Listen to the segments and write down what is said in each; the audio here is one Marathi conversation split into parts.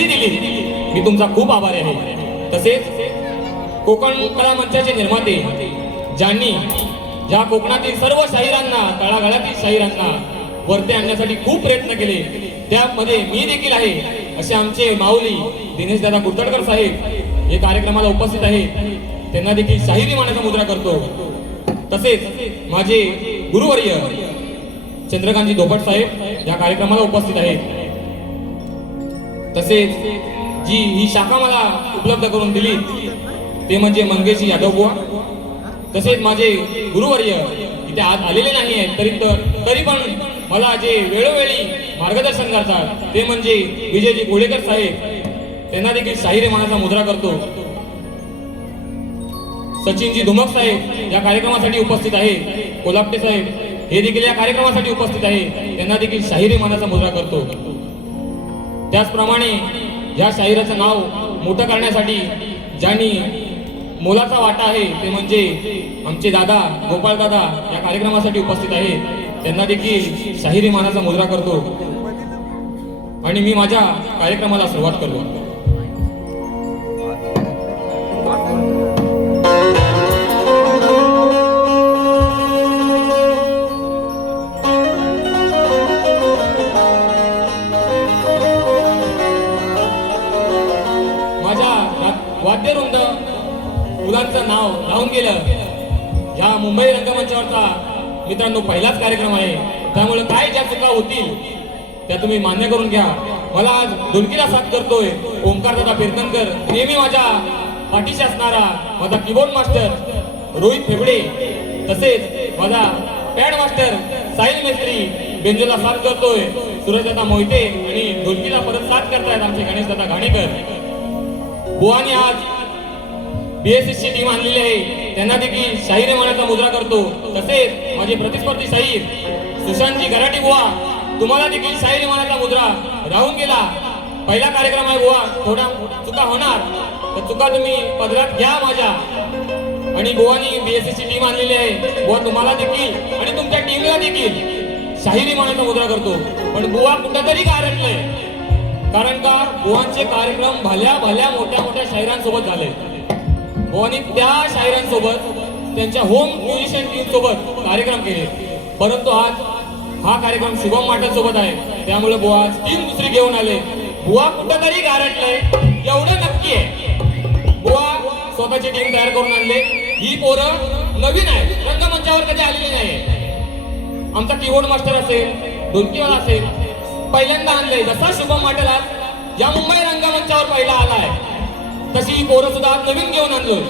संधी दिली मी तुमचा खूप आभारी आहे। तसेच कोकण कला मंचाचे निर्माते ज्यांनी या कोकणातील सर्व शाहिरांना तळागाळातील शाहिरांना वरती आणण्यासाठी खूप प्रयत्न केले त्यामध्ये मी देखील आहे असे आमचे माऊली दिनेश दादा कुर्तडकर साहेब हे कार्यक्रमाला उपस्थित आहेत त्यांना देखील शाहिरी मानाचा मुद्रा करतो। तसेच माझे गुरुवर्य चंद्रकांतजी धोपट साहेब या कार्यक्रमाला उपस्थित आहेत। तसेच जी ही शाखा मला उपलब्ध करून दिली ते म्हणजे मंगेशजी यादव बुवा। तसेच माझे गुरुवर्य इथे आज आलेले नाही आहेत तरी पण मला जे वेळोवेळी मार्गदर्शन करतात ते म्हणजे विजयजी गोळेकर साहेब त्यांना देखील शाहिरी मानाचा मुद्रा करतो। सचिनजी धुमक साहेब या कार्यक्रमासाठी उपस्थित आहेत। कोल्हापटे साहेब हे देखील या कार्यक्रमासाठी उपस्थित आहेत त्यांना देखील शाहिरी मानाचा मुद्रा करतो। त्याचप्रमाणे या शाहिराचं नाव मोठं करण्यासाठी ज्यांनी मोलाचा वाटा आहे ते म्हणजे आमचे दादा गोपाळ दादा या कार्यक्रमासाठी उपस्थित आहेत त्यांना देखील शाहिरी मानाचा मुद्रा करतो आणि मी माझ्या कार्यक्रमाला सुरुवात करतो। माझ्या वाद्यवृंद मुलांचं नाव राहून गेलं या मुंबई रंगमंचावरचा मित्रांनो पहिलाच कार्यक्रम आहे त्यामुळे काय ज्या चुका होतील त्या तुम्ही मान्य करून घ्या। मला आज ढोलकीला साथ करतोय ओंकार दादा कीर्तनकर नेहमी माझ्या पाठीशी असणारा माझा कीबोर्ड मास्टर रोहित फेबडे तसेच माझा पॅड मास्टर साहिल मेस्त्री बेंजोला साथ करतोय सूरज दादा मोहिते आणि ढोलकीला परत साथ करतायत आमचे गणेश दादा घाणेकर। बुवाने आज BSS ची टीम आणलेली आहे त्यांना देखील शाहिरी मानाचा मुद्रा करतो। तसेच माझे प्रतिस्पर्धी शाहीर सुशांतजी गराटी बुवा तुम्हाला देखील शाहिरी मानाचा मुद्रा राहून गेला पहिला कार्यक्रम आहे बुवा थोडा चुका होणार तर चुका तुम्ही पदरात घ्या माझ्या आणि बुवानी BSS ची टीम आणलेली आहे बुवा तुम्हाला देखील आणि तुमच्या टीमला देखील शाहिरी मानाचा मुद्रा करतो। पण बुवा कुठेतरी गारटलंय कारण का बुवांचे कार्यक्रम भल्या भल्या मोठ्या मोठ्या शाहिरांसोबत झाले बुवांनी त्या शाहिरांसोबत त्यांच्या होम म्युझिशियन टीम सोबत कार्यक्रम केले परंतु आज हा कार्यक्रम शुभम माटल सोबत आहे त्यामुळे बुवा टीम दुसरी घेऊन आले। बुवा कुठेतरी गारटलंय एवढं नक्की आहे बुवा स्वतःची टीम तयार करून आणले ही पोरं नवीन आहे रंगमंचावर कधी आलेली नाही। आमचा कीबोर्ड मास्टर असेल ढोलकीवाला असेल पहिल्यांदा आणलंय जसा शुभम माटल आज या मुंबई रंगमंचावर पहिला आलाय तशी ही पोरं सुद्धा नवीन घेऊन आणलोय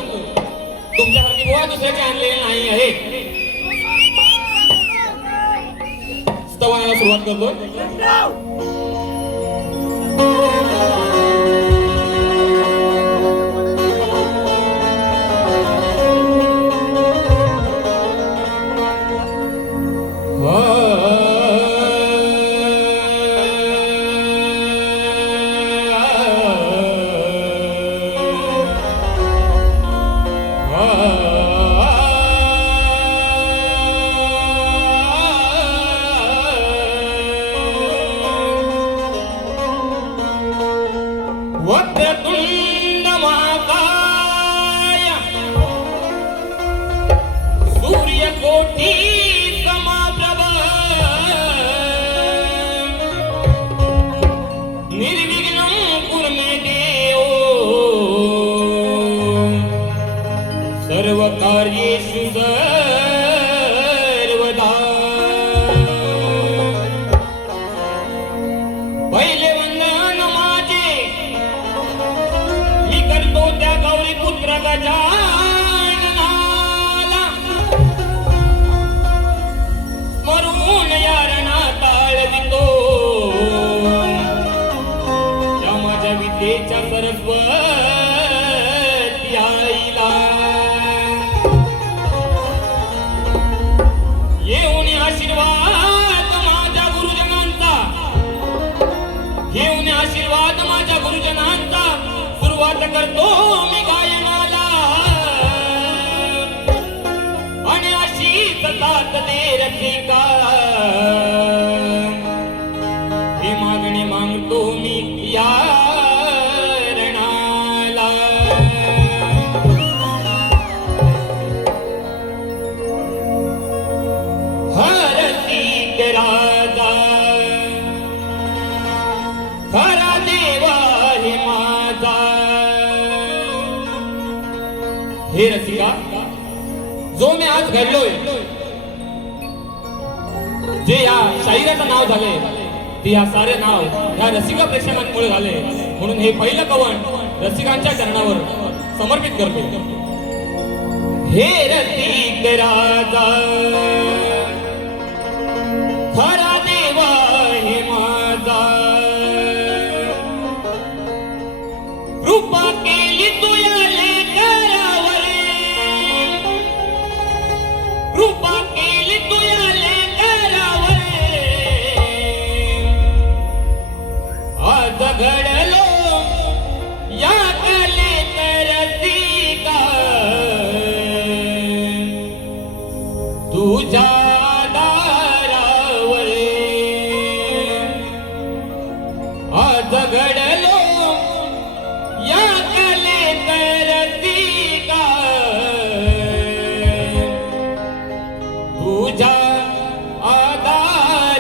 तुमच्यासारखी बुवा दुसऱ्याची आणलेली नाही आहे। स्तवनाला सुरुवात करतो। वक्रतुंड महाकाय सूर्यकोटी समप्रभ निर्विघ्नं कुरु मे देव सर्वकार्येषु सर्वदा। पहिले वंदन माझे मी करतो त्या गौरी पुत्र गजाननाला स्मरून यारणा ताळवितो त्या माझ्या विद्येच्या सरस्वती आईला येऊन आशीर्वाद माझ्या गुरुजनांचा घेऊन आशीर्वाद माझ्या गुरुजनांचा सुरुवात करतो मी गायनाला आणि अशीच साथ दे रसिका ही मागणी मागतो मी या हे रसिका, जो मी आज घडलोय, जे या शाहिराचं नाव झाले ते या सारे नाव या रसिका प्रेक्षकांमुळे झाले. म्हणून हे पहिलं कवण रसिकांच्या चरणावर समर्पित करतो. हे रसिक राजा खरा देवा हे माझा, कृपा केली तुया लेकरावर, कृपा केली तुया लेकरावर, आज घडलो या रसिका तुझ्या दारावर, आज घडलो या रसिका तुझ्या आधारावर.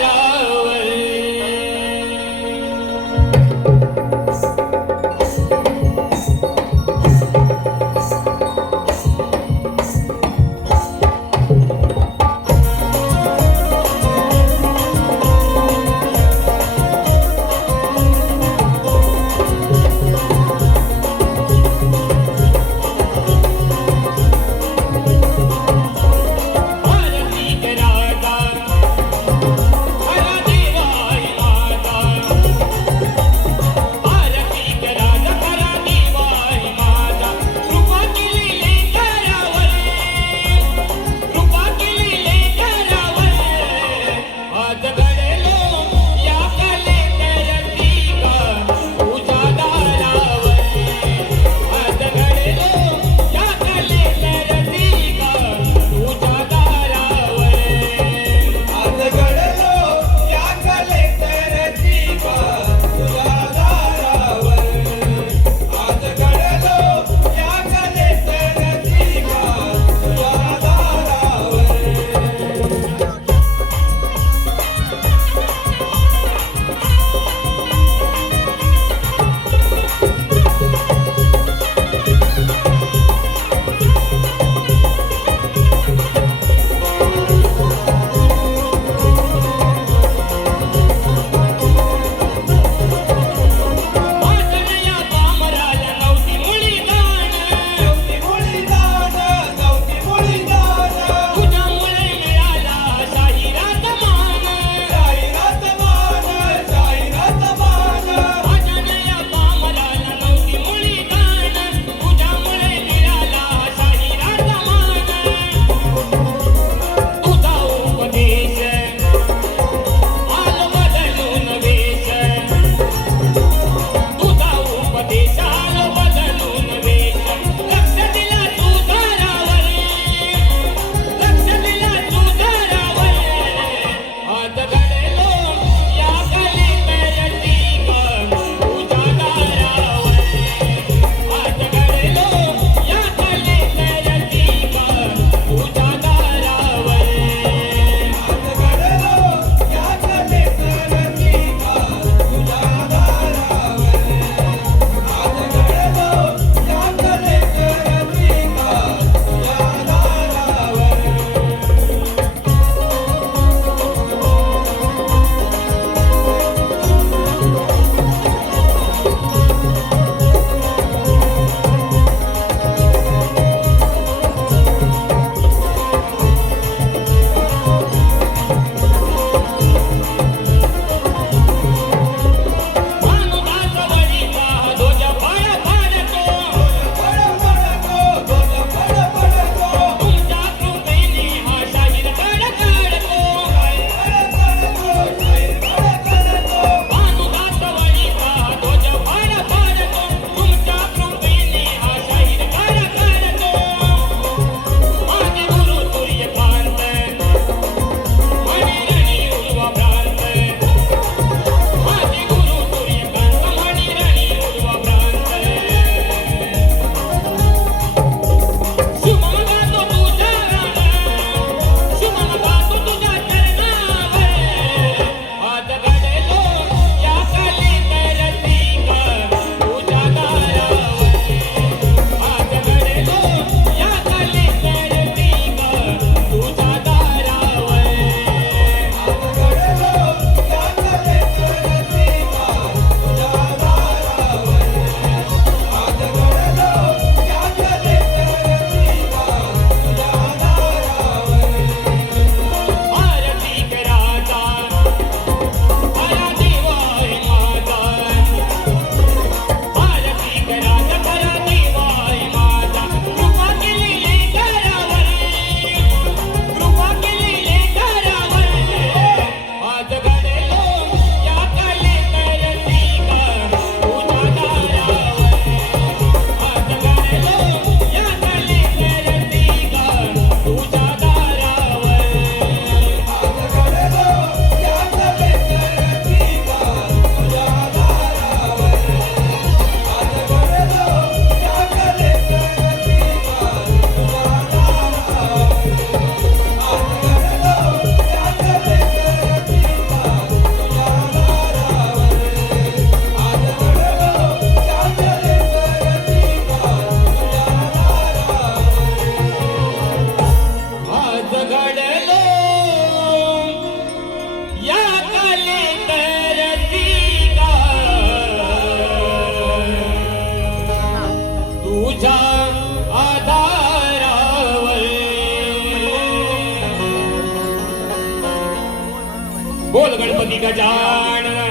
गजानन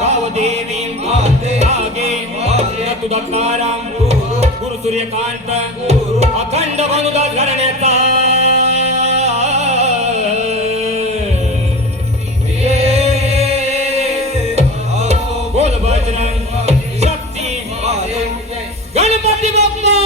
गावदेवी आगे तू दत्ताराम गुरु सूर्यकांत अखंड भानुदास घराण्याचा बोल बजरंग शक्ती गणपती बाप्पा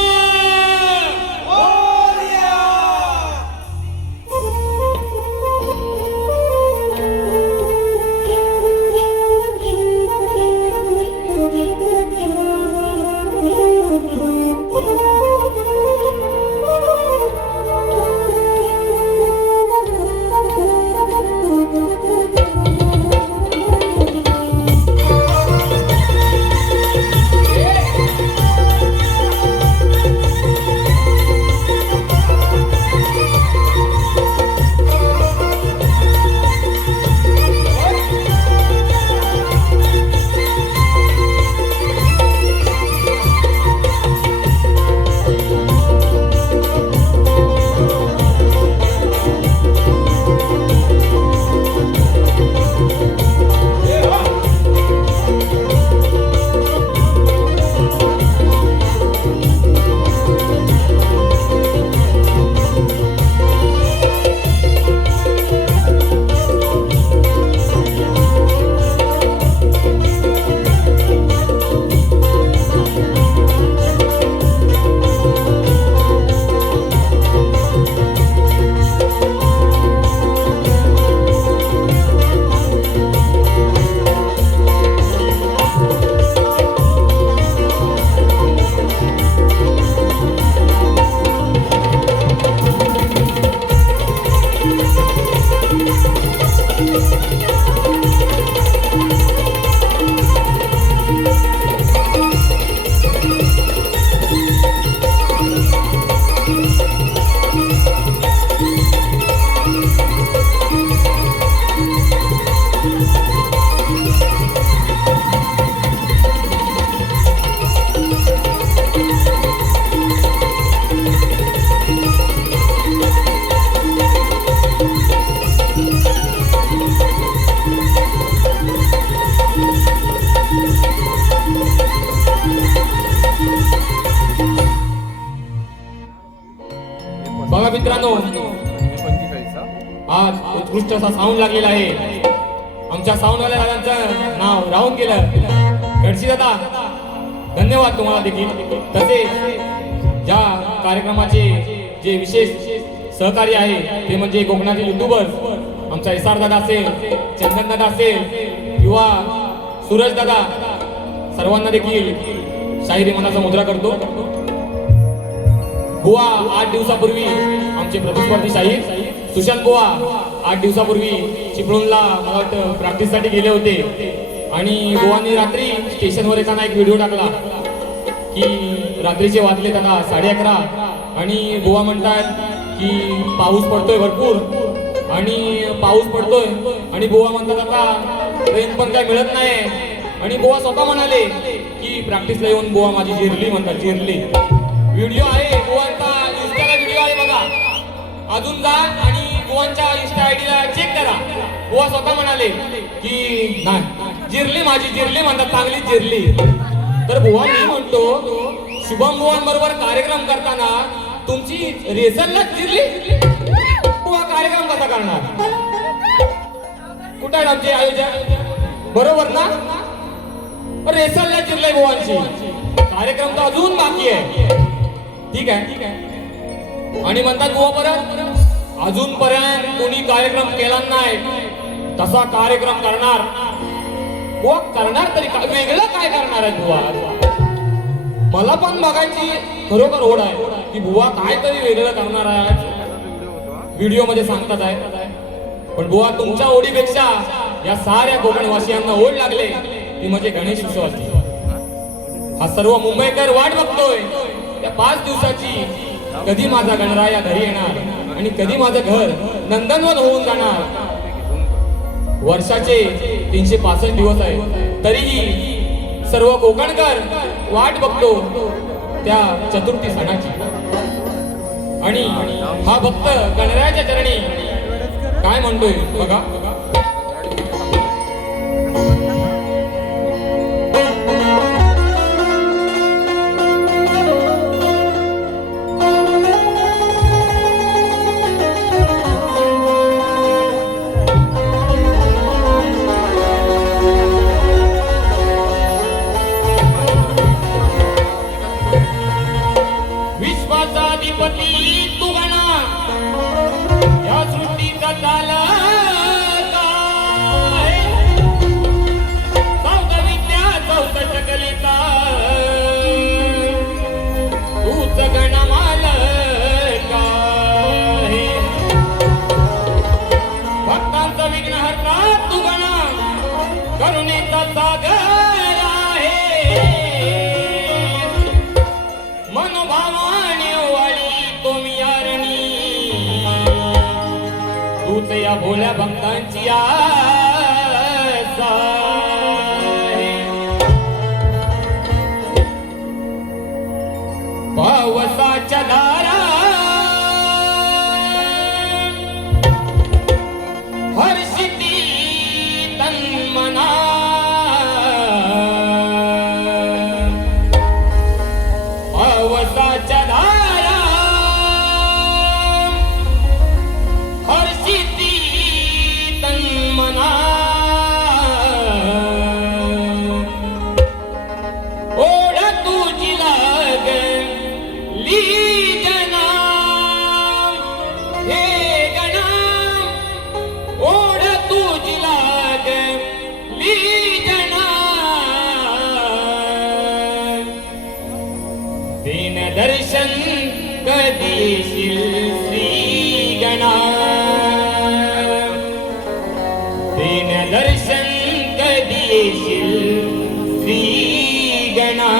बघा मित्रांनो, आज उत्कृष्ट असा साऊंड लागलेला आहे. आमच्या साऊंडवाल्या दादांचं नाव राहून गेलं. गडशी दादा, धन्यवाद तुम्हाला देखील. तसेच या कार्यक्रमाचे जे विशेष सहकार्य आहे ते म्हणजे कोकणातील युट्यूबर्स, आमचा एसआर दादा असेल, चंदन दादा असेल किंवा सूरज दादा, सर्वांना देखील शाहिरी मनाचा मुद्रा करतो. बुवा 8 दिवसापूर्वी आमचे प्रतिस्पर्धी शाहीर सुशांत बुवा 8 दिवसापूर्वी चिपळूणला मला वाटतं प्रॅक्टिससाठी गेले होते आणि बुवांनी रात्री स्टेशनवर येताना एक व्हिडिओ टाकला की रात्रीचे वाजले त्यांना 11:30 आणि बुवा म्हणतात की पाऊस पडतोय भरपूर आणि पाऊस पडतोय आणि बुवा म्हणतात आता ट्रेन पण काय मिळत नाही आणि बुवा स्वतः म्हणाले की प्रॅक्टिसला येऊन बुवा माझी जिरली म्हणतात, जिरली. व्हिडिओ आहे बुवांचा, इंस्टाला व्हिडिओ आहे बघा, अजून जा आणि बुवांच्या इंस्टा आयडीला चेक करा. बुवा स्वतः म्हणाले की नाही जिरली माझी, जिरली म्हणतात, चांगलीच जिरली. तर बुवा मी म्हणतो शुभम बुवांबरोबर कार्यक्रम करताना तुमची रेसललाच जिरली, बुवा कार्यक्रम कसा करणार? कुठे आहे आमचे आयोजक? बरोबर ना? रेसलला जिरलंय बुवांची, कार्यक्रम तर अजून बाकी आहे. ठीक आहे, ठीक आहे. आणि म्हणतात बुवा परत अजूनपर्यंत कोणी कार्यक्रम केला नाही, तसा कार्यक्रम करणार. बुवा करणार तरी काय, वेगळं काय करणार आहे बुवा? मला पण बघायची खरोखर ओढ आहे की बुवा काय तरी वेगळं करणार आहे. व्हिडिओ मध्ये सांगतात आहे, पण बुवा तुमच्या ओढीपेक्षा या साऱ्या कोकणवासियांना ओढ लागले ती म्हणजे गणेश उत्सवाची. हा सर्व मुंबईकर वाट बघतोय त्या 5 दिवसाची, कधी माझा गणराया घरी येणार आणि कधी माझं घर नंदनवन होऊन जाणार. वर्षाचे 365 दिवस आहे, तरीही सर्व कोकणकर वाट बघतो त्या चतुर्थी सणाची. आणि हा भक्त गणरायाच्या चरणी काय म्हणतोय बघा. गणपती तू गणा या सृष्टीचा चालका आहे. चौदा विद्या 64 कलेचा तूच गणमालका आहे. भक्तांचा विघ्नहर्ता तू गणा करुणेचा सागर आहे. मनोभावाने वाली तुम्ही यारणी तूच या भोल्या भक्तांची आस आहे. पावसाच्या धारा हर्षिती तन्मना पावसाच्या धारा हर्षिती तन्मना ओढ तुझी लागली जना हे गणा ओढ तुझी लागली जना दिन दर्शन कधी येशील श्री गणा दिन दर्शन कधी येशील श्री गणा.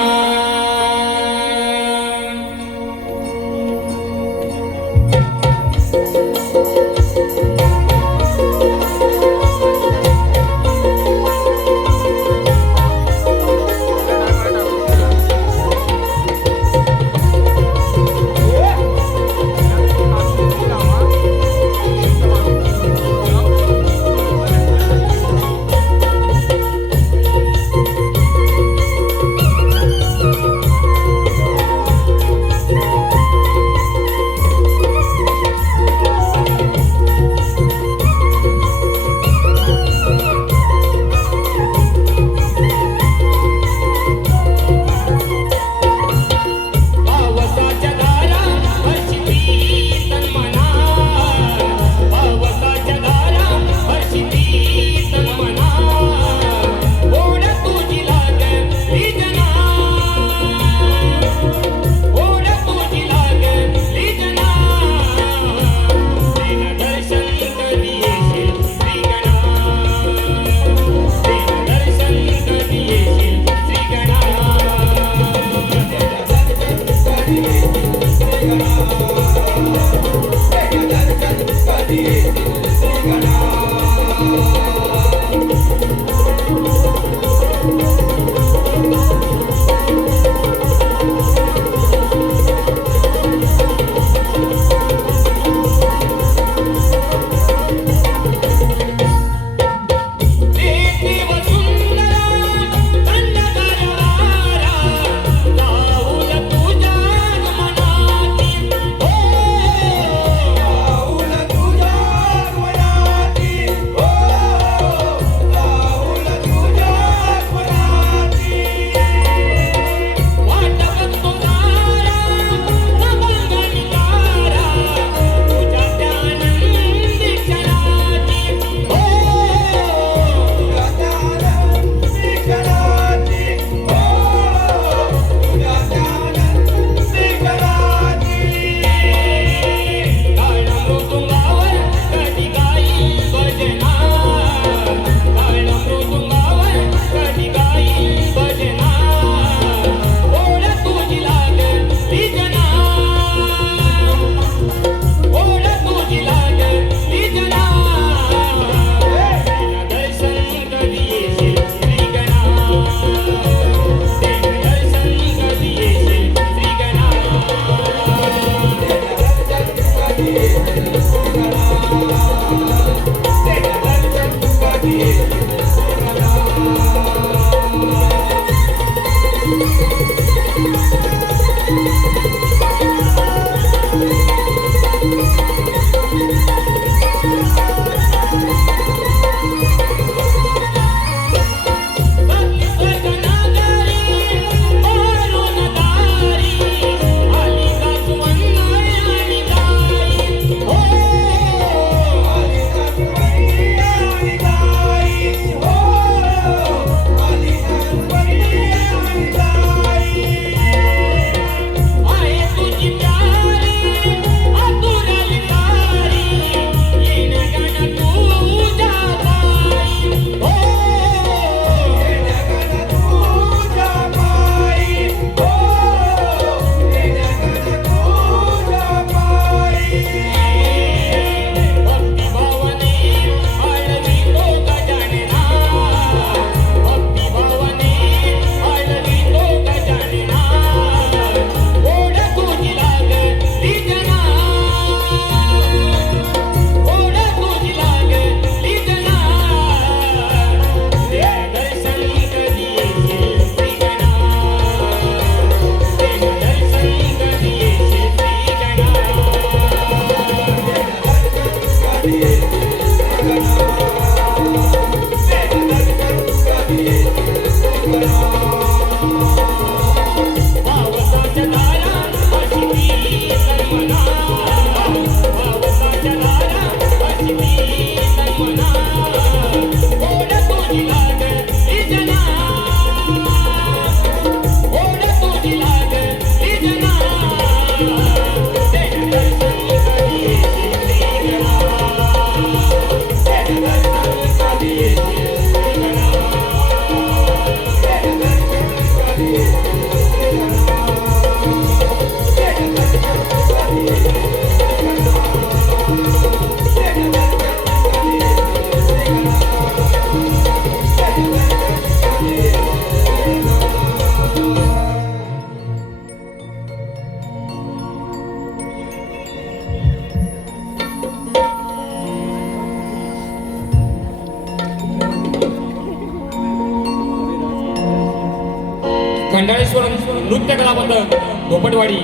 घड्याळेश्वर नृत्य कला पथक धोपटवाडी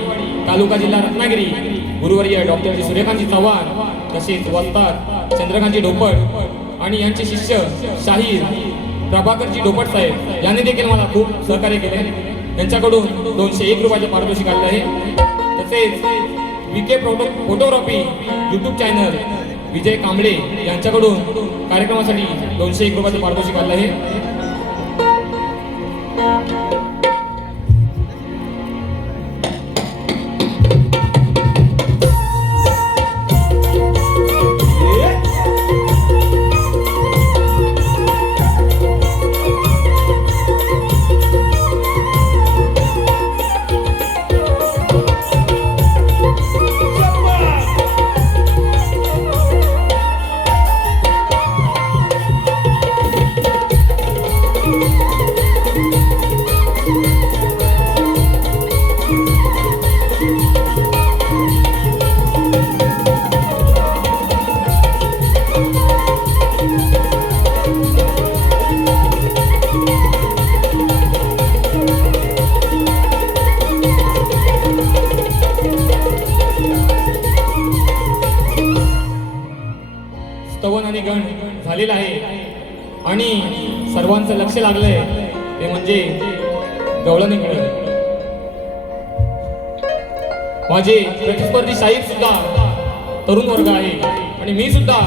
तालुका जिल्हा रत्नागिरी गुरुवर्य डॉक्टर सूर्यकांतजी चव्हाण तसेच वस्ताद चंद्रकांतजी ढोपट आणि यांचे शिष्य शाहीर प्रभाकरजी ढोपट साहेब यांनी देखील मला खूप सहकार्य केले. त्यांच्याकडून 201 रुपयाचे पारितोषिक आले आहे. तसेच विके फोटोग्राफी यूट्यूब चॅनल विजय कांबळे यांच्याकडून कार्यक्रमासाठी 201 रुपयाचे पारितोषिक आले आहे. स्तवन आणि गण झालेला आहे आणि सर्वांचं लक्ष लागलंय ते म्हणजे गवळणीकडे. माझे प्रतिस्पर्धी शाहीर सुद्धा तरुण वर्ग आहे आणि मी सुद्धा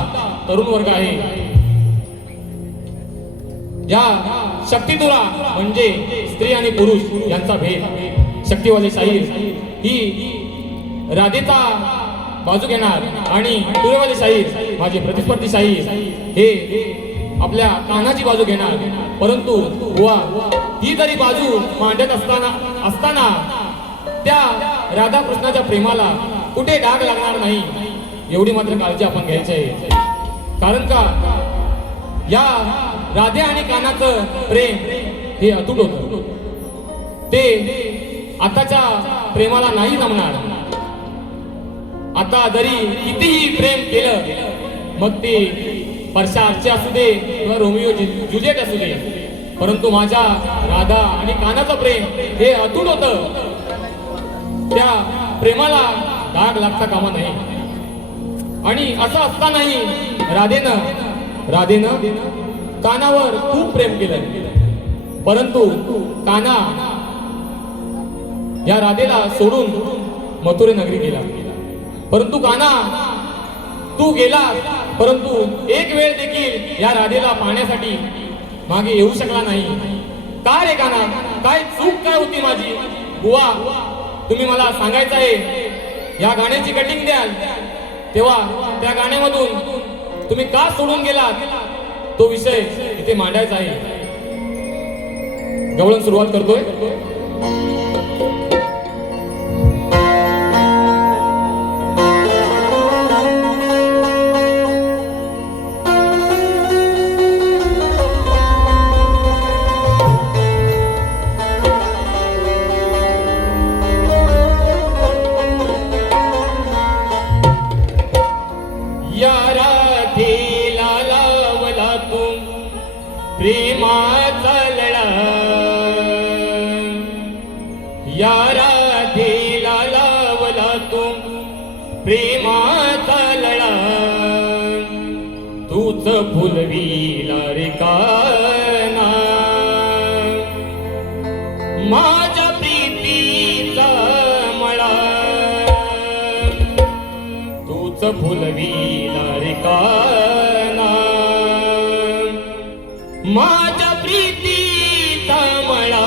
तरुण वर्ग आहे. या शक्तितुरा म्हणजे स्त्री आणि पुरुष यांचा भेद. शक्तिवाले शाहीर ही राधेचा बाजू घेणार आणि तुरेवाले शाहीर माझे प्रतिस्पर्धी शाहीर हे आपल्या कानाची बाजू घेणार. परंतु ही जरी बाजू मांडत असताना त्या राधा कृष्णाच्या प्रेमाला कुठे डाग लागणार नाही एवढी मात्र काळजी आपण घ्यायची आहे. कारण का या राधे आणि कानाचं प्रेम हे अतूट होतं. ते आताच्या प्रेमाला नाही जमणार. आता जरी कितीही प्रेम केलं मग ते परशा अर्चे असू दे किंवा रोमिओ जुलिएट असू दे परंतु माझ्या राधा आणि कानाचं प्रेम हे अतूट होतं. त्या प्रेमाला डाग लागता कामा नाही. आणि असं असतानाही राधेनं कानावर खूप प्रेम केलं. परंतु काना या राधेला सोडून मथुरे नगरी गेला. परंतु काना तू गेला परंतु एक वेळ देखील या राधेला पाहण्यासाठी मागे येऊ शकला नाही. का रे काना, काय चूक काय होती माझी? बुवा तुम्ही मला सांगायचं आहे. या गाण्याची कटिंग द्याल तेव्हा त्या गाण्यामधून तुम्ही का सोडून गेलात तो विषय इथे मांडायचा आहे. गवळण सुरुवात करतोय. प्रेमाचा लढा या राधेला लावला तू प्रेमाचा लढा. तूच फुलविला रे काना माझ्या प्रीतीचा मळा. तूच फुलविला रे काना माझ्या प्रीतीचा मळा.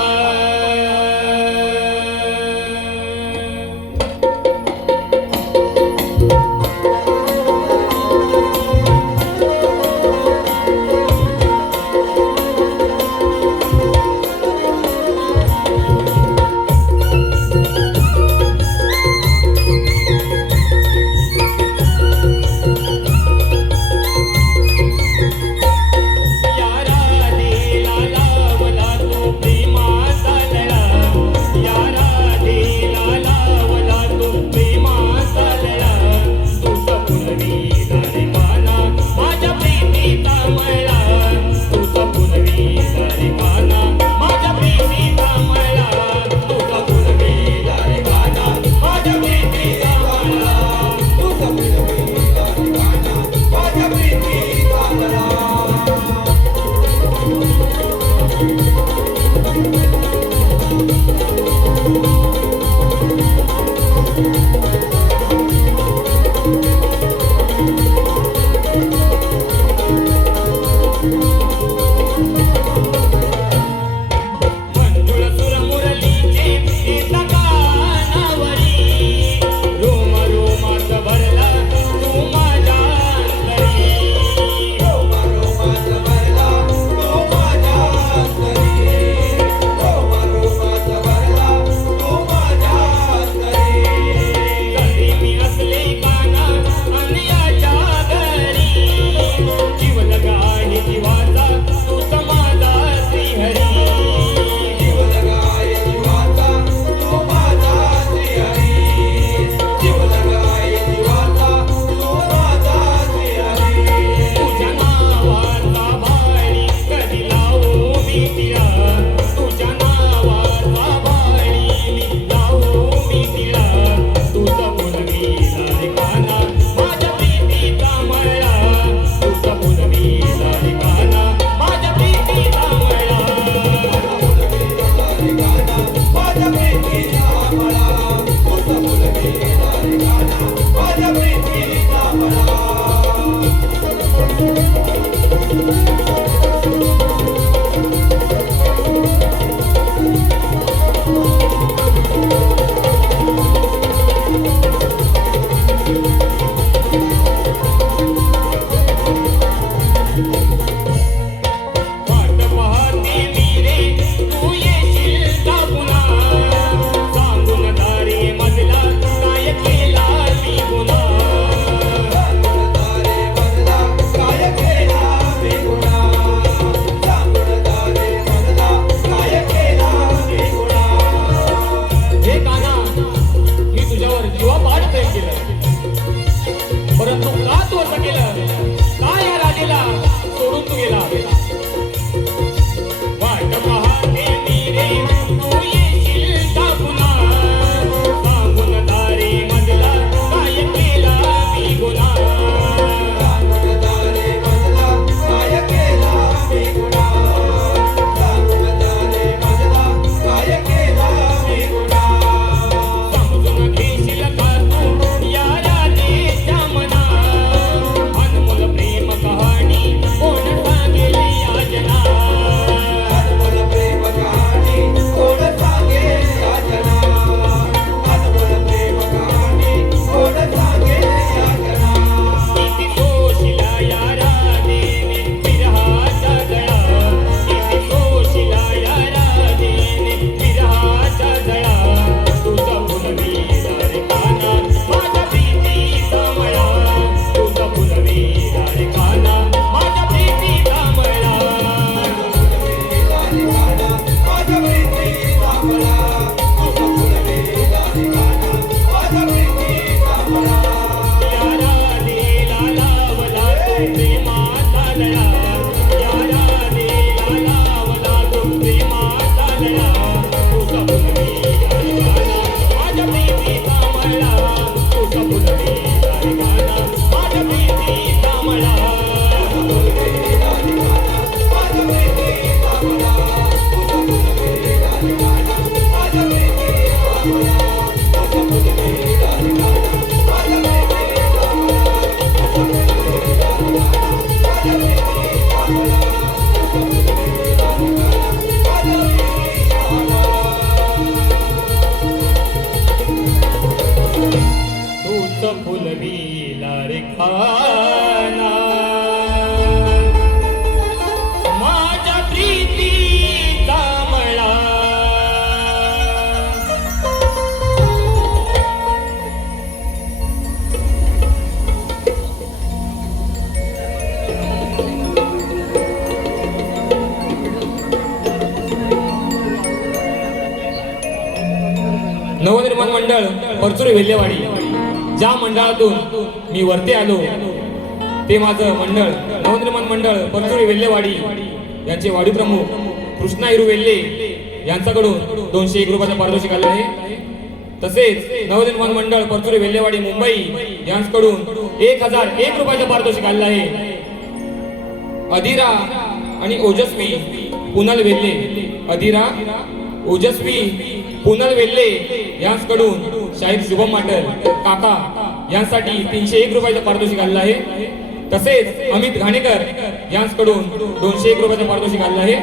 या राधे नवनिर्माण मंडळ परचुरी वेल्हेवाडी, ज्या मंडळातून मी वरती आलो ते माझं मंडळ नवनिर्माण मंडळ परचुरी वेल्हेवाडी यांचे वाडी प्रमुख कृष्णा हिरू वेल्हे यांच्याकडून 201 रुपयाचा पारितोषिक आले आहे. तसेच नवनिर्माण मंडळ परचुरी वेल्हेवाडी मुंबई यांच्याकडून 1001 रुपयाचा पारितोषिक आले आहे. अधिरा आणि ओजस्वी पुनल वेल्हे, अधिरा ओजस्वी पुनल वेल्हे यांच्याकडून शाहीर शुभम माटल काका यांसाठी 301 रुपयाचं पारितोषिक आलेलं आहे. तसेच अमित घाणेकर यांच्याकडून 201 रुपयाचं पारितोषिक आलेलं आहे.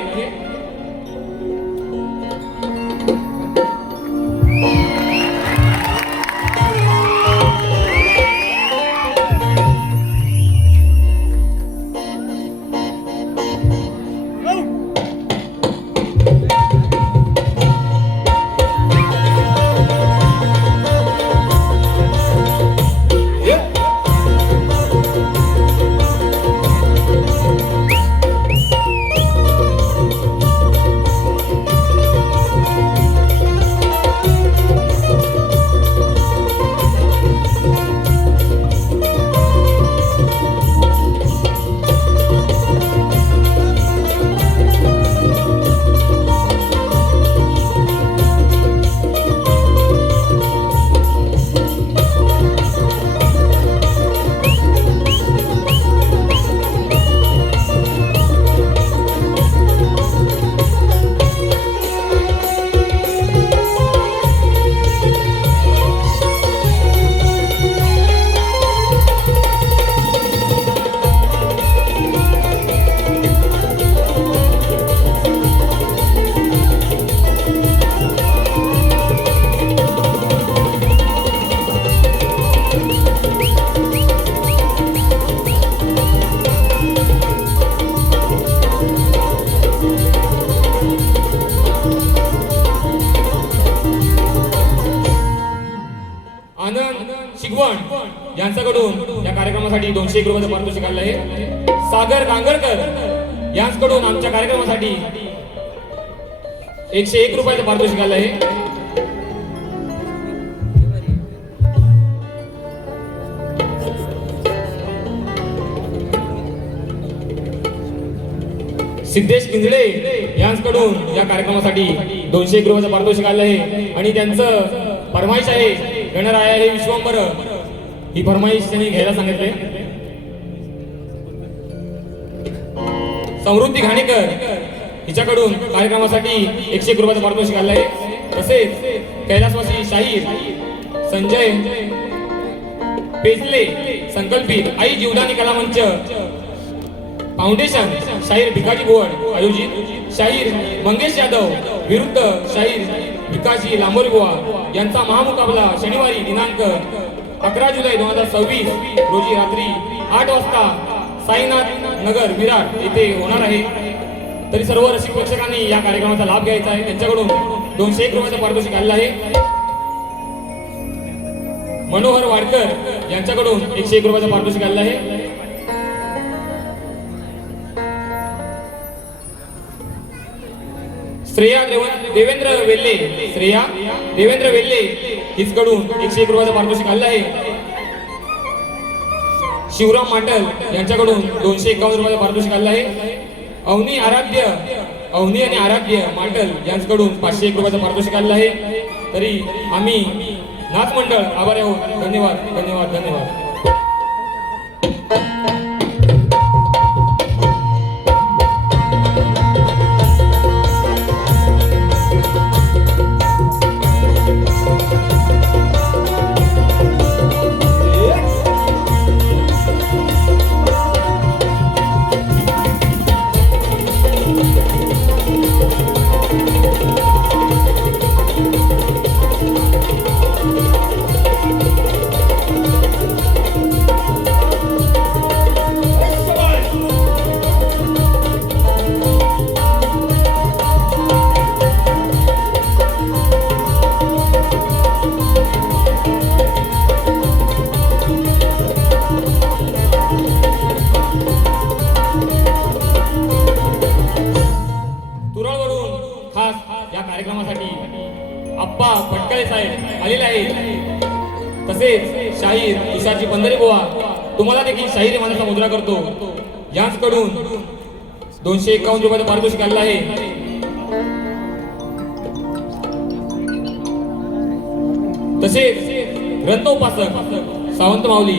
यांच्याकडून या कार्यक्रमासाठी 201 रुपयाचं पारितोषिक आलं आहे. सागर गांगरकर यांच्याकडून आमच्या कार्यक्रमासाठी 101 रुपयाचं पारितोषिक आलं आहे. सिद्धेश किंजळे यांच्याकडून या कार्यक्रमासाठी 201 रुपयाचं पारितोषिक आलं आहे आणि त्यांचं फरमाईश आहे गणराया हे विश्वंभर, ही फरमाईश त्यांनी घ्यायला सांगितले. समृद्धी घाणेकर हिच्याकडून कार्यक्रमासाठी 101 रुपयाचं पारितोषिक आलं आहे. तसेच कैलासवासी शाहीर संजय पेजले संकल्पित आई जीवदानी कला मंच फाउंडेशन शाहीर भिकाजी बोवड आयोजित शाहीर मंगेश यादव विरुद्ध शाहीर भिकाजी लांबोरीबुवा यांचा महामुकाबला शनिवारी दिनांक 11 जुलै 2026 रोजी रात्री 8 वाजता साईनाथ नगर विरार येथे होणार आहे. तरी सर्व रसिक प्रेक्षकांनी या कार्यक्रमाचा लाभ घ्यायचा आहे. त्यांच्याकडून 201 रुपयाचं पारितोषिक आलेलं आहे. मनोहर वाडकर यांच्याकडून 101 रुपयाचं पारितोषिक आलेलं आहे. श्रेया देवेंद्र वेल्हे हिचकडून 101 रुपयाचं पारितोषिक आलेलं आहे. शिवराम माटल यांच्याकडून 251 रुपयाचं पारितोषिक आलेलं आहे. अवनी आणि आराध्य माटल यांच्याकडून 501 रुपयाचं पारितोषिक आलेलं आहे. तरी आम्ही नाच मंडळ आभारी आहोत. धन्यवाद धन्यवाद धन्यवाद. आप्पा फटकाळे साहेब आलेले आहेत. तसेच शाहीर तुषारजी पंधरे बुवा तुम्हाला देखील शाहिरी मानाचा मुद्रा करतो. यांचकडून 251 रुपयाचं पारितोषिक आलेलं आहे. तसेच ग्रंथोपासक सावंत माऊली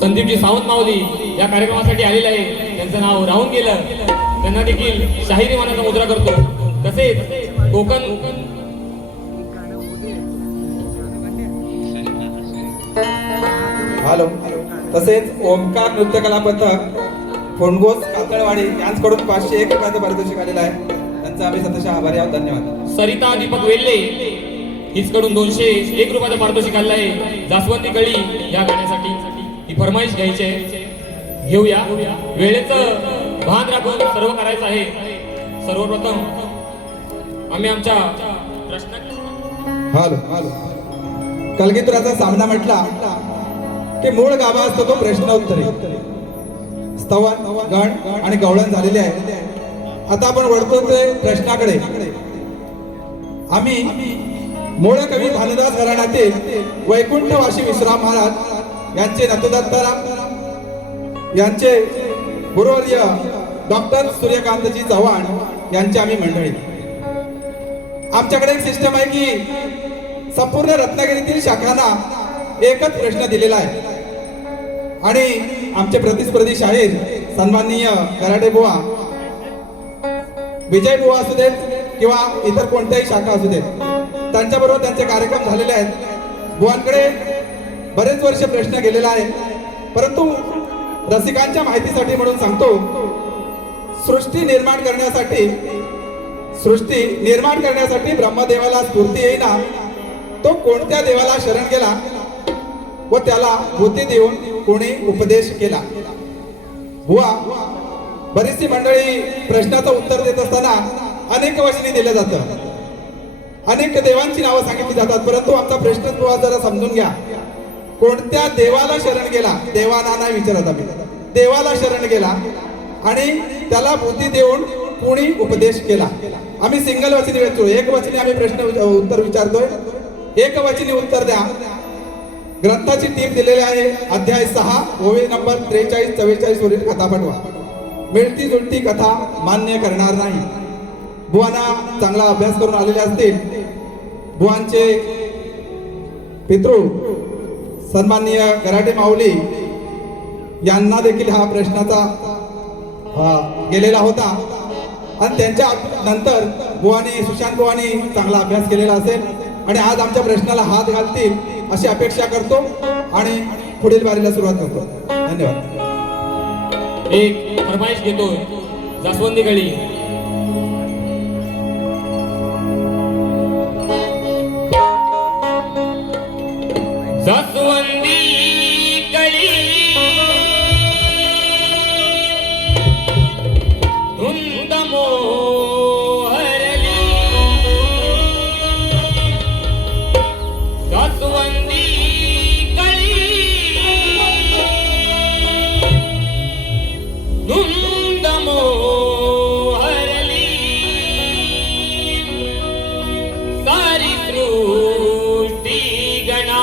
संदीपजी सावंत माऊली या कार्यक्रमासाठी आलेले आहे. त्यांचं नाव राहून गेलं, त्यांना देखील शाहिरी मानाचा मुद्रा करतो. तसेच कोकण हॅलो. तसेच ओमकार नृत्य कला पथक फोंडगोस कातळवाडी यांच्याकडून 501 रुपयाचं पारितोषिक आलेलं आहे. त्यांचा आम्ही सतत आभारी आहोत. धन्यवाद. सरिता दीपक वेल्ले हिचकडून 201 रुपयाचं पारितोषिक आलेलं आहे. जास्वंदी कळी या गाण्यासाठी ही फरमाईश घ्यायची आहे. घेऊया. वेळेचं भान राखून सर्व करायचं आहे. सर्वप्रथम आम्ही आमच्या प्रश्न हॅलो हॅलो. कलगीतुराचा सामना म्हटला की मूळ गाभा असतो तो प्रश्नोत्तरी. स्तवन गण आणि गवळण झालेले आहे. आता आपण वळतो ते प्रश्नाकडे. आम्ही मूळ कवी भानुदास घराण्यातील वैकुंठवासी विश्राम महाराज यांचे नतुदत्ताराम यांचे गुरुवर्य डॉक्टर सूर्यकांतजी चव्हाण यांची आम्ही मंडळी. आमच्याकडे एक सिस्टम आहे की संपूर्ण रत्नागिरीतील शाखांना एकच प्रश्न दिलेला आहे आणि आमचे प्रतिस्पर्धी शाहीर सन्माननीय कराटे बुवा विजय बुवा असू देत किंवा इतर कोणत्याही शाखा असू देत, त्यांच्याबरोबर त्यांचे कार्यक्रम झालेले आहेत. बुवांकडे बरेच वर्ष प्रश्न गेलेला आहे, परंतु रसिकांच्या माहितीसाठी म्हणून सांगतो. सृष्टी निर्माण करण्यासाठी ब्रह्मदेवाला स्फूर्ती येईना तो कोणत्या देवाला शरण गेला व त्याला भूती देऊन कोणी उपदेश केला. बुवा बरीचशी मंडळी प्रश्नाचं उत्तर देत असताना अनेक वचनी दिलं जातं, अनेक देवांची नावं सांगितली जातात, परंतु आमचा प्रश्न बुवा जरा समजून घ्या. कोणत्या देवाला शरण गेला, देवाना नाही विचारत आम्ही, देवाला शरण गेला आणि त्याला बुद्धी देऊन कोणी उपदेश केला. आम्ही सिंगल वचनी विचारतो, एक वचनी आम्ही प्रश्न उत्तर विचारतोय. एक वचनी उत्तर द्या. ग्रंथाची टीप दिलेली आहे. अध्याय 6 ओवी नंबर 43-44 वरील कथा पाठवा. मिळती जुळती कथा मान्य करणार नाही. बुवांना चांगला अभ्यास करून आलेले असतील. बुवांचे पितृ सन्माननीय कराटे माऊली यांना देखील हा प्रश्नाचा गेलेला होता आणि त्यांच्या नंतर बुवानी सुशांत बुवानी चांगला अभ्यास केलेला असेल आणि आज आमच्या प्रश्नाला हात घालतील अशी अपेक्षा करतो आणि पुढील बारीला सुरुवात करतो. धन्यवाद. एक फरमाईश घेतो. जास्वंदी कळी जास्वंदी कळी धुंद मोहरली जास्वंदी कळी धुंद मोहरली सारी सृष्टी गणा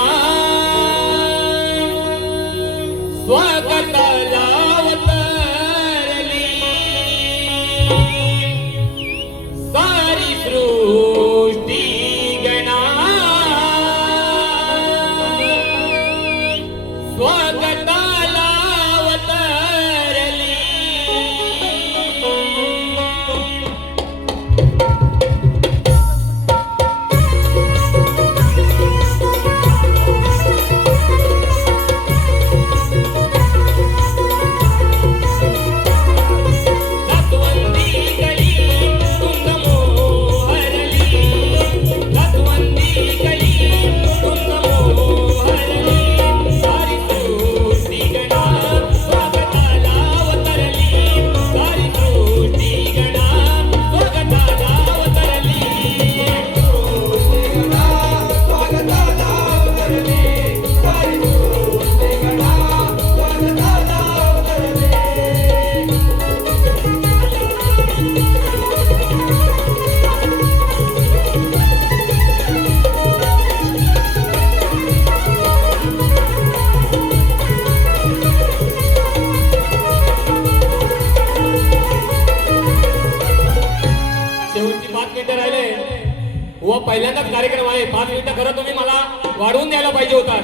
पहिल्यांदाच कार्यक्रम आहे. 5 मिनिटं खरं तुम्ही मला वाढवून द्यायला पाहिजे होता.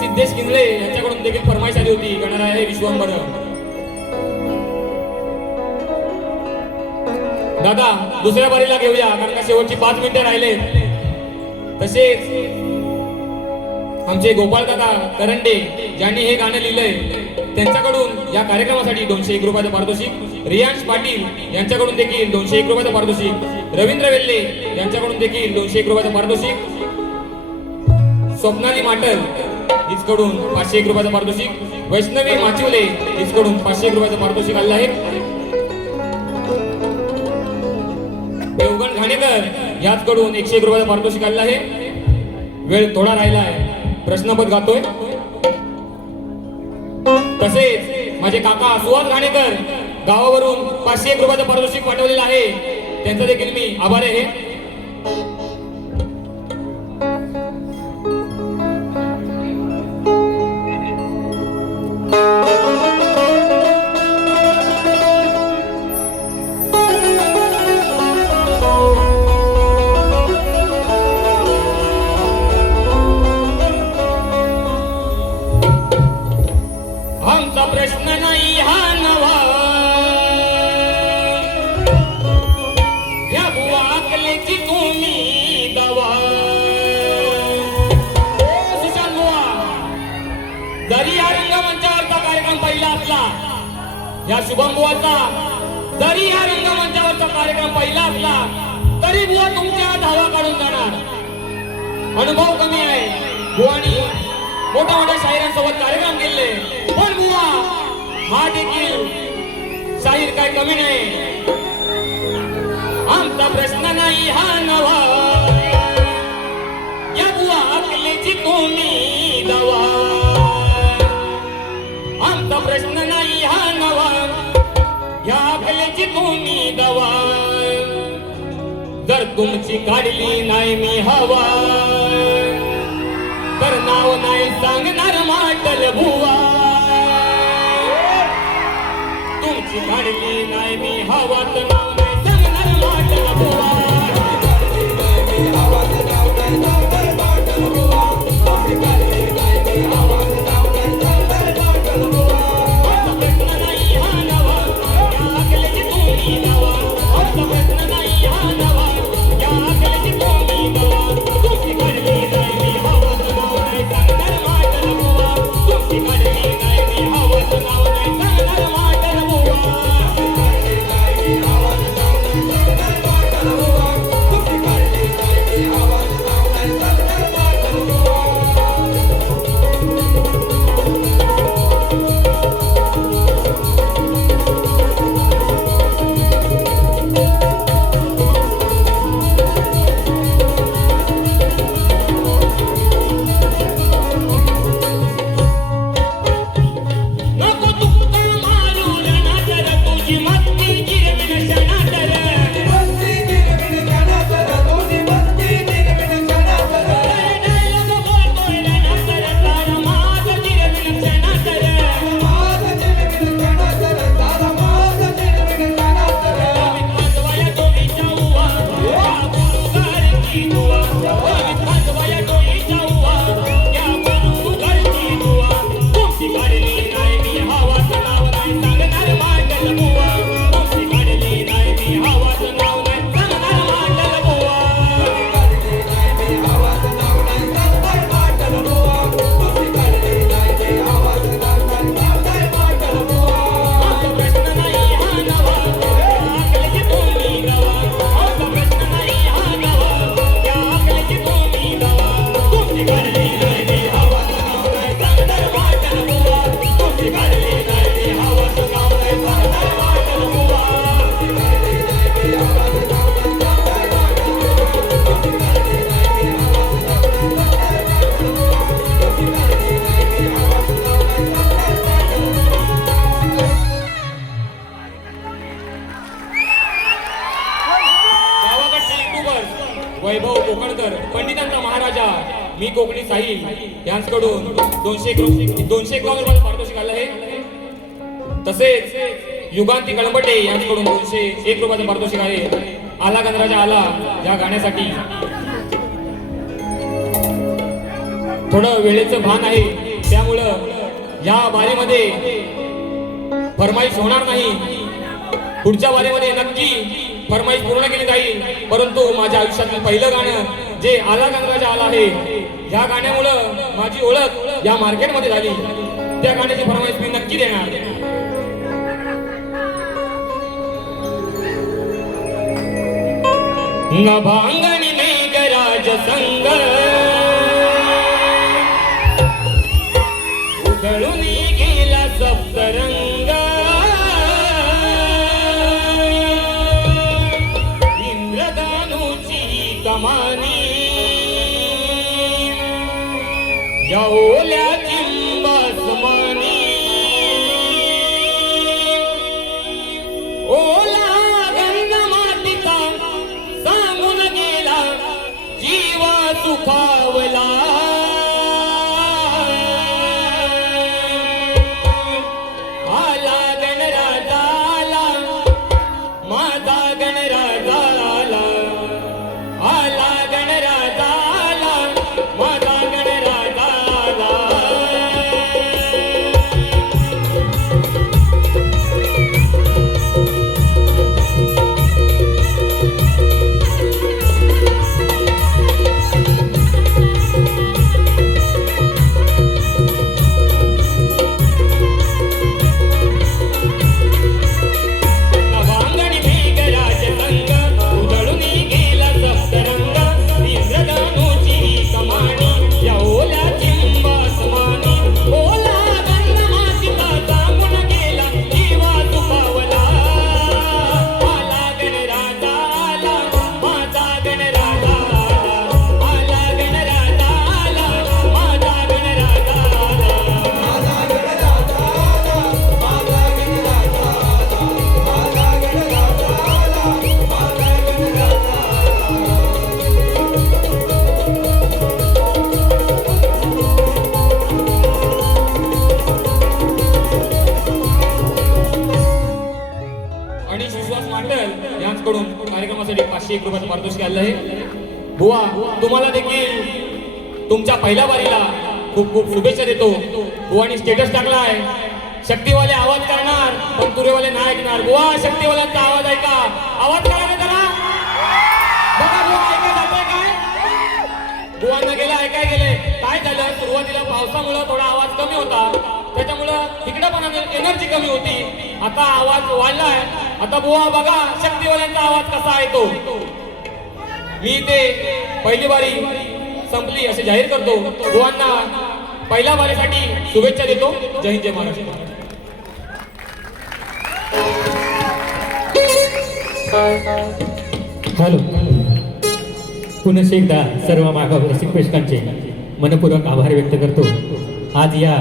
सिद्धेश किंजळे यांच्याकडून देखील फरमाईश आली होती. गणराय विश्वंभर दादा दुसऱ्या बारीला घेऊया, कारण का शेवटची 5 मिनिटं राहिले. तसेच आमचे गोपाळ दादा करंडे ज्यांनी हे गाणं लिहिलंय त्यांच्याकडून या कार्यक्रमासाठी 201 रुपयाचं पारितोषिक. रियांश पाटील यांच्याकडून देखील 201 रुपयाचं पारितोषिक. रवींद्र वेल्ले यांच्याकडून देखील 201 रुपयाचं पारितोषिक. स्वप्नाली माटल हिचकडून 501 रुपयाचं पारितोषिक. वैष्णवी माचिवले हिचकडून 501 रुपयाचं पारितोषिक आलं आहे. देवगण घाणेकर याचकडून 101 रुपयाचं पारितोषिक आलं आहे. वेळ थोडा राहिला आहे. प्रश्नपद गातोय. तसेच माझे काका सुहास घाणेकर गावावरून 501 रुपयाचं पारितोषिक पाठवलेलं आहे. त्यांचा देखील मी आभारी आहे. आमचा प्रश्न नाही हा नवा, या बुवा अकलेची तुम्ही दवा. सुशांत बुवा, जरी या रंगमंचावरचा कार्यक्रम पहिला असला, या शुभम बुवाचा जरी या रंगमंचावरचा कार्यक्रम पहिला असला, तरी बुवा तुमच्या धावा काढून जाणार. अनुभव कमी आहे बुवानी मोठ्या मोठ्या शाहिरांसोबत कार्यक्रम केले, पण बुवा हा देखील शाहीर काय कमी नाही. आमचा प्रश्न नाही हा नवा, या बुवा अकलेची तुम्ही दवा. आमचा प्रश्न नाही हा नवा, या अकलेची तुम्ही दवा. जर तुमची काढली नाही मी हवा, तर नाव नाही सांगणार माटल बुवा. तुमची काढली नाही मी हवा, तर नाव नाही सांगणार माटल बुवा. आमचा प्रश्न नाही हा नवा, या अकलेची तुम्ही दवा. आमचा प्रश्न नाही हा नवा, या अकलेची तुम्ही दवा. तुमची काढली नाही मी हवा, तर नाव नाही सांगणार माटल बुवा. तुमची काढली नाही मी हवा, तर नाव नाही सांगणार माटल बुवा. नको तुक्कल मारू रणातर, तुझी मस्ती जिरविन क्षणातर. डायलॉग बोलतोय रणातर, तारा माग जिरविन क्षणातर. विद्वांसवया डोईच्या उवा, या गुरुगारची दुवा. विद्वांसवया डोईच्या उवा, या गुरुगारची दुवा. तुमची काढली नाही मी हवा, तर नाव नाही सांगणार माटल बुवा. तुमची काढली नाही मी हवा, तर नाव नाही सांगणार माटल बुवा. आमचा प्रश्न नाही हा नवा, या अकलेची तुम्ही दवा. आमचा प्रश्न नाही हा नवा, या अकलेची तुम्ही दवा. तुमची काढली नाही मी हवा, तर नाव नाही सांगणार माटल बुवा. तुमची काढली नाही मी हवा, तर नाव नाही सांगणार माटल बुवा. गावाकडचे युट्यूबर वैभव कोकणकर, पंडितांचा महाराजा, मी कोकणी साहिल यांच्याकडून 201 रुपयाचं पारितोषिक आलं आहे. तसेच युगांती कळंबटे यांच्याकडून 201 रुपयाचं पारितोषिक आहे. आला गणराजा आला या गाण्यासाठी थोडं वेळेचं भान आहे, त्यामुळं या बारीमध्ये फरमाईश होणार नाही. पुढच्या बारीमध्ये नक्की फरमाईश पूर्ण केली जाईल. परंतु माझ्या आयुष्यातील पहिलं गाणं जे आला गणराजा आला आहे, या गाण्यामुळं माझी ओळख या मार्केटमध्ये झाली. त्या गाण्याची फरमाईश मी नक्की देणार. नभांगणी मेघराज संग उधळून गेला सप्तरंग, इंद्रधनुची कमानी या ओल्या चिंबासमानी, ओला गंगा मातीचा सांगून गेला जीवा सुखावला. आला गणराजा आला माझा गणराजा आला, आला गणराजा आला माझा गणराजा आला. नभांगणी मेघराज संग उधळून गेला सप्तरंग, इंद्रधनुची कमानी या ओल्या चिंबासमानी, ओला गंगा मातीचा सांगून गेला जीवा सुखावला. आला गणराजा आला माझा गणराजा आला, आला गणराजा आला माझा गणराजा आला. आणि विश्वास मांडल यांच्याकडून कार्यक्रमासाठी 501 रुपयाचं पारितोषिक आलं आहे. बुवा तुम्हाला देखील तुमच्या पहिल्या बारीला खूप खूप शुभेच्छा देतो. बुवानी स्टेटस टाकलाय, शक्तीवाले आवाज करणार पण तुरेवाले नाही ऐकणार. बुवा शक्तीवाल्यांचा आवाज ऐका, आवाज करा ना जरा. बघा बुवा ऐकाय जातोय काय? बुवांना गेलं ऐकाय गेले. काय झालं, सुरुवातीला पावसामुळं थोडा आवाज कमी होता, त्याच्यामुळं तिकडं पण एनर्जी कमी होती. आता आवाज वाढलाय. आता बुवा बघा शक्तीवाल्यांचा आवाज कसा आहे तो. मी ते पहिली बारी संपली असे जाहीर करतो. बुवांना पहिल्या बारीसाठी शुभेच्छा देतो. जय हिंद जय महाराष्ट्र. हॅलो, पुन्हा एकदा सर्व मागावर रसिक प्रेक्षकांचे मनपूर्वक आभार व्यक्त करतो. आज या